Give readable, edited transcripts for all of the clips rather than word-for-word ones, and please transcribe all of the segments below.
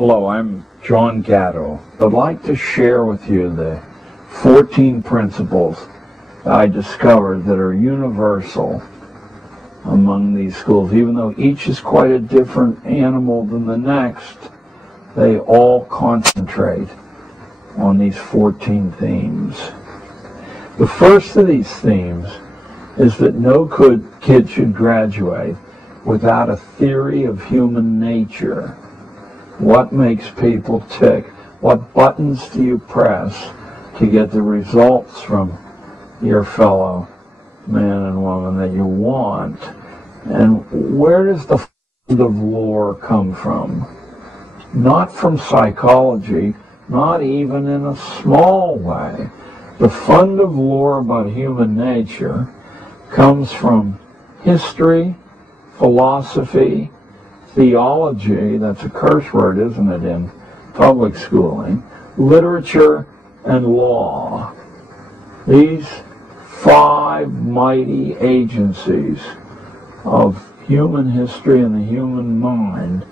Hello, I'm John Gatto. I'd like to share with you the 14 principles I discovered that are universal among these schools. Even though each is quite a different animal than the next, they all concentrate on these 14 themes. The first of these themes is that no kid should graduate without a theory of human nature. What makes people tick? What buttons do you press to get the results from your fellow man and woman that you want? And where does the fund of lore come from? Not from psychology, not even in a small way. The fund of lore about human nature comes from history, philosophy, theology, that's a curse word, isn't it, in public schooling, literature, and law. These 5 mighty agencies of human history and the human mind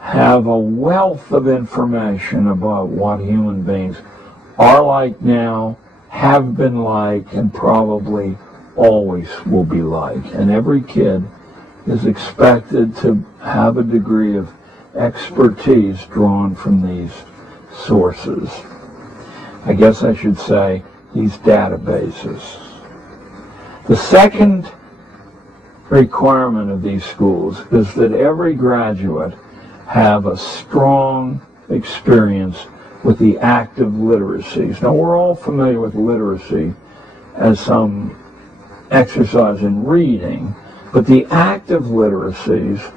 have a wealth of information about what human beings are like now, have been like, and probably always will be like. And every kid is expected to have a degree of expertise drawn from these sources. I guess I should say these databases. The second requirement of these schools is that every graduate have a strong experience with the active literacies. Now, we're all familiar with literacy as some exercise in reading, but the active literacies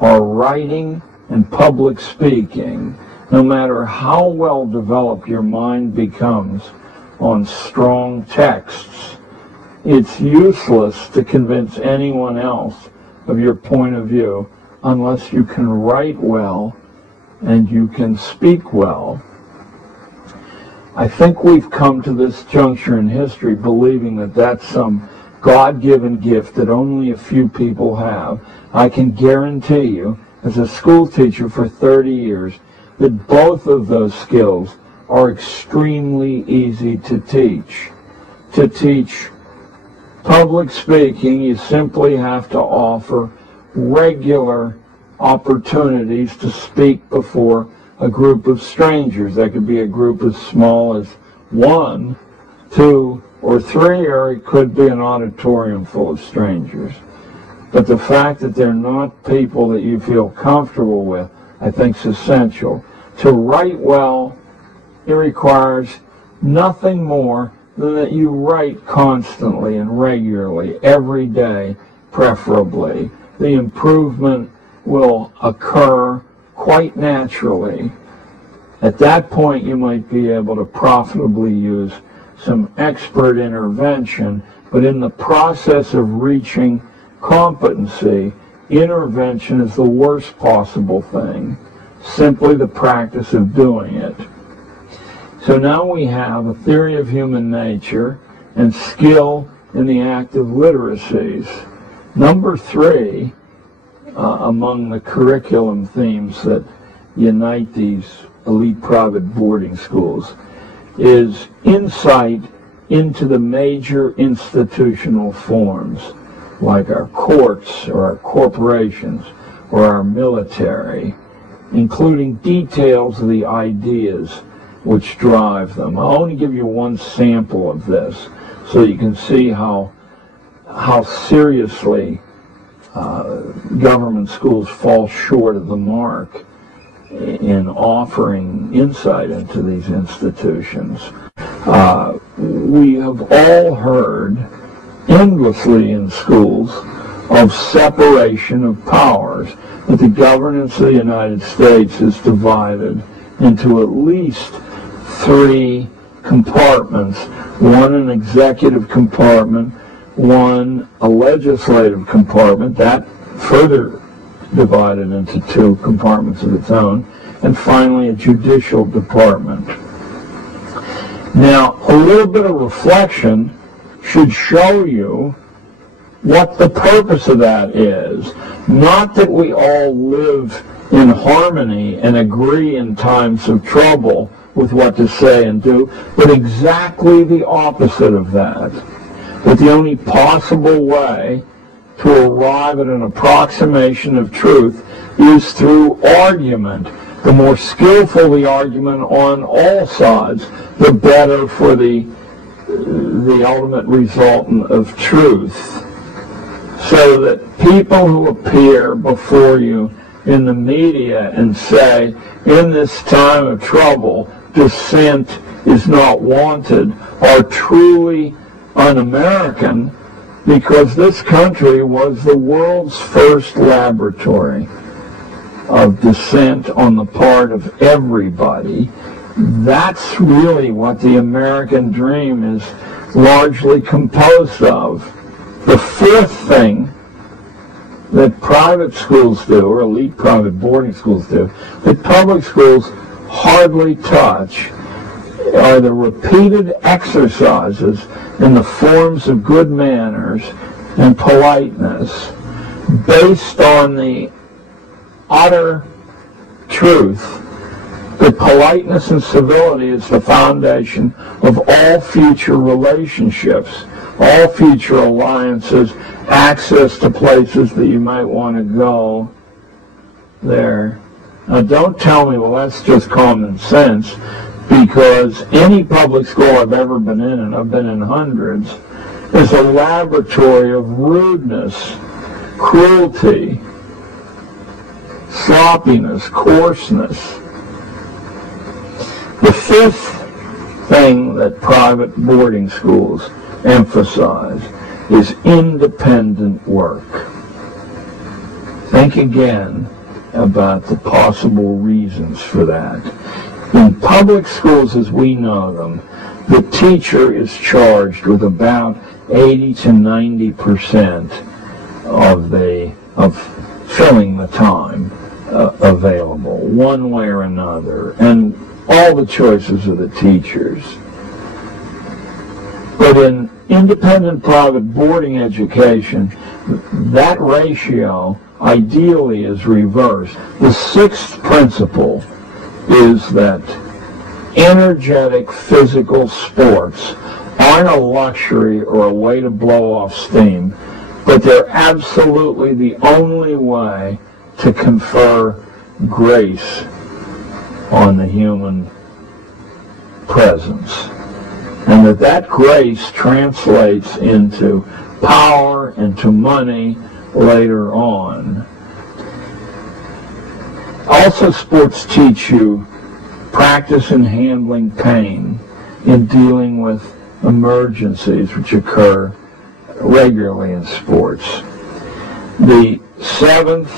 are writing and public speaking. No matter how well developed your mind becomes on strong texts, it's useless to convince anyone else of your point of view unless you can write well and you can speak well. I think we've come to this juncture in history believing that that's some God-given gift that only a few people have. I can guarantee you, as a school teacher for 30 years, that both of those skills are extremely easy to teach. To teach public speaking, you simply have to offer regular opportunities to speak before a group of strangers. That could be a group as small as 1, 2, or 3, or it could be an auditorium full of strangers. But the fact that they're not people that you feel comfortable with, I think, is essential. To write well, it requires nothing more than that you write constantly and regularly, every day, preferably. The improvement will occur quite naturally. At that point, you might be able to profitably use some expert intervention, but in the process of reaching competency, intervention is the worst possible thing, simply the practice of doing it. So now we have a theory of human nature and skill in the active literacies. Number 3, among the curriculum themes that unite these elite private boarding schools, is insight into the major institutional forms, like our courts or our corporations or our military, including details of the ideas which drive them. I'll only give you one sample of this so you can see how seriously government schools fall short of the mark in offering insight into these institutions. We have all heard endlessly in schools of separation of powers, that the governance of the United States is divided into at least 3 compartments. 1, an executive compartment, 1, a legislative compartment, that further divided into 2 compartments of its own, and finally a judicial department. Now, a little bit of reflection should show you what the purpose of that is. Not that we all live in harmony and agree in times of trouble with what to say and do, but exactly the opposite of that. That the only possible way to arrive at an approximation of truth is through argument. The more skillful the argument on all sides, the better for the ultimate resultant of truth. So that people who appear before you in the media and say, in this time of trouble, dissent is not wanted, are truly un-American, because this country was the world's first laboratory of dissent on the part of everybody. That's really what the American dream is largely composed of. The fourth thing that private schools do, or elite private boarding schools do, that public schools hardly touch, are the repeated exercises in the forms of good manners and politeness based on the utter truth that politeness and civility is the foundation of all future relationships, all future alliances, access to places that you might want to go there. Now don't tell me, well, that's just common sense, because any public school I've ever been in, and I've been in hundreds, is a laboratory of rudeness, cruelty, sloppiness, coarseness. The fifth thing that private boarding schools emphasize is independent work. Think again about the possible reasons for that. In public schools as we know them, the teacher is charged with about 80 to 90% of filling the time available, one way or another, and all the choices of the teachers. But in independent private boarding education, that ratio ideally is reversed. The sixth principle is that energetic physical sports aren't a luxury or a way to blow off steam, but they're absolutely the only way to confer grace on the human presence. And that grace translates into power, into money later on. Also, sports teach you practice in handling pain, in dealing with emergencies which occur regularly in sports. The seventh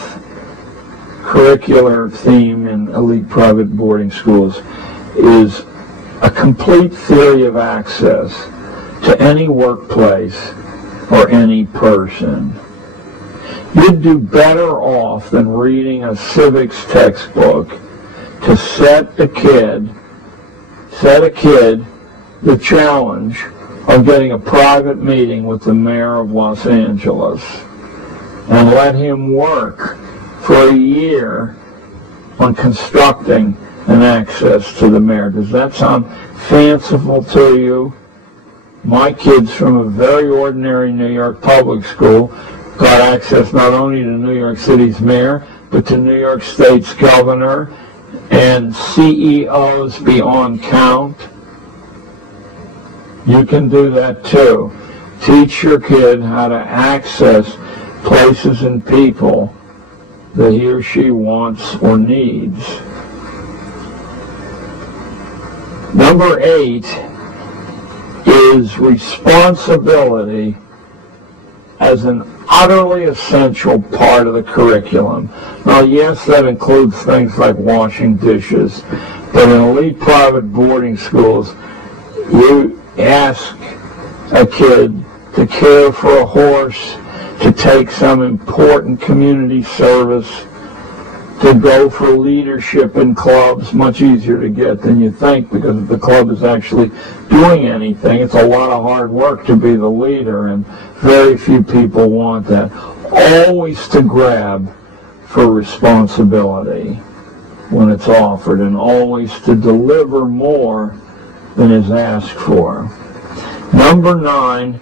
curricular theme in elite private boarding schools is a complete theory of access to any workplace or any person. You'd do better off than reading a civics textbook to set a kid the challenge of getting a private meeting with the mayor of Los Angeles and let him work for a year on constructing an access to the mayor. Does that sound fanciful to you? My kids from a very ordinary New York public school got access not only to New York City's mayor, but to New York State's governor and CEOs beyond count. You can do that too. Teach your kid how to access places and people that he or she wants or needs. Number 8 is responsibility as an utterly essential part of the curriculum. Now, yes, that includes things like washing dishes, but in elite private boarding schools, you ask a kid to care for a horse, to take some important community service, to go for leadership in clubs, much easier to get than you think, because if the club is actually doing anything, it's a lot of hard work to be the leader, and very few people want that. Always to grab for responsibility when it's offered, and always to deliver more than is asked for. Number 9,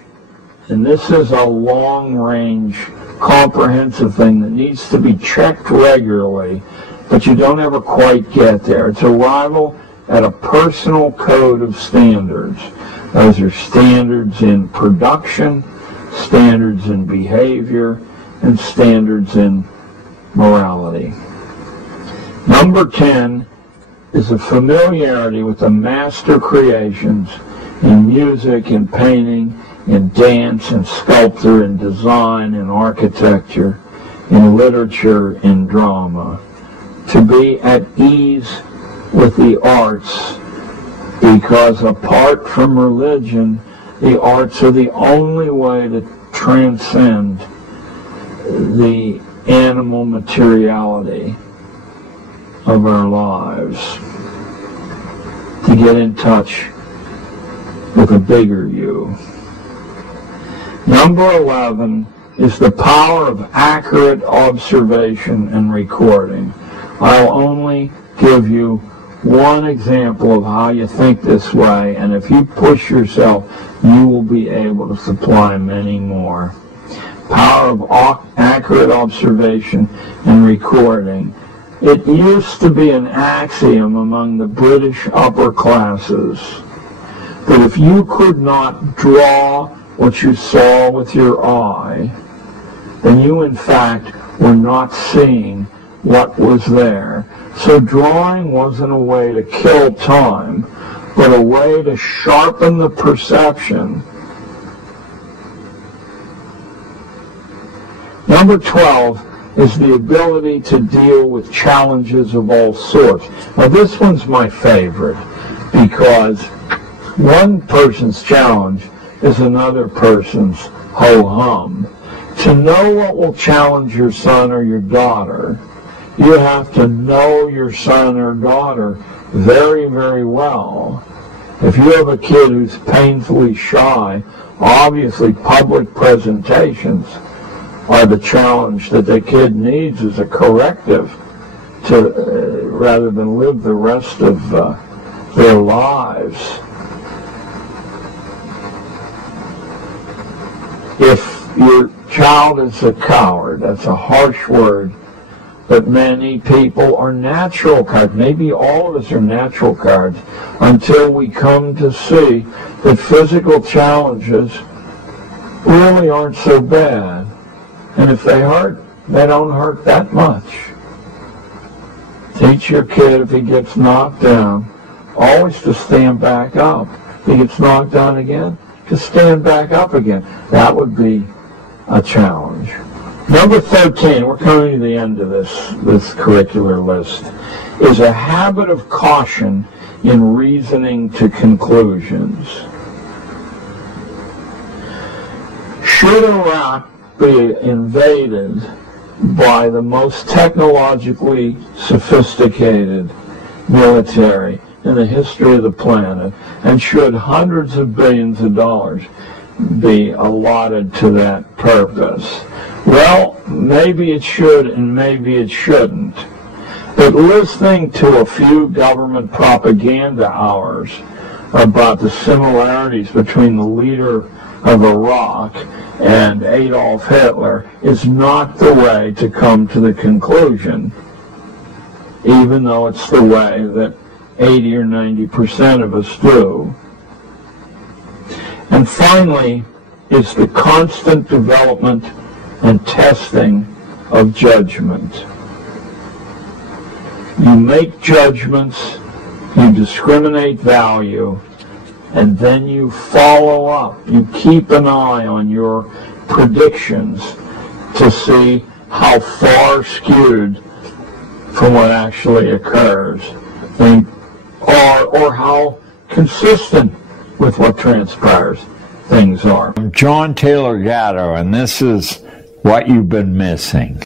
and this is a long-range, comprehensive thing that needs to be checked regularly, but you don't ever quite get there. It's arrival at a personal code of standards. Those are standards in production, standards in behavior, and standards in morality. Number 10 is a familiarity with the master creations in music, in painting, in dance, in sculpture, in design, in architecture, in literature, in drama. To be at ease with the arts, because apart from religion, the arts are the only way to transcend the animal materiality of our lives, to get in touch with a bigger you. Number 11 is the power of accurate observation and recording. I'll only give you one example of how you think this way, and if you push yourself, you will be able to supply many more. Power of accurate observation and recording. It used to be an axiom among the British upper classes that if you could not draw what you saw with your eye, then you in fact were not seeing what was there. So drawing wasn't a way to kill time, but a way to sharpen the perception. Number 12 is the ability to deal with challenges of all sorts. Now this one's my favorite, because one person's challenge is another person's ho-hum. To know what will challenge your son or your daughter, you have to know your son or daughter very, very well. If you have a kid who's painfully shy, obviously public presentations are the challenge that the kid needs as a corrective to rather than live the rest of their lives. If your child is a coward, that's a harsh word, but many people are natural cowards. Maybe all of us are natural cowards until we come to see that physical challenges really aren't so bad. And if they hurt, they don't hurt that much. Teach your kid, if he gets knocked down, always to stand back up. If he gets knocked down again, to stand back up again. That would be a challenge. Number 13, we're coming to the end of this curricular list, is a habit of caution in reasoning to conclusions. Should Iraq be invaded by the most technologically sophisticated military in the history of the planet, and should hundreds of billions of dollars be allotted to that purpose? Well, maybe it should and maybe it shouldn't. But listening to a few government propaganda hours about the similarities between the leader of Iraq and Adolf Hitler is not the way to come to the conclusion, even though it's the way that 80 or 90% of us do. And finally, is the constant development and testing of judgment. You make judgments, you discriminate value, and then you follow up. You keep an eye on your predictions to see how far skewed from what actually occurs they are, or how consistent with what transpires things are. I'm John Taylor Gatto, and this is What You've Been Missing.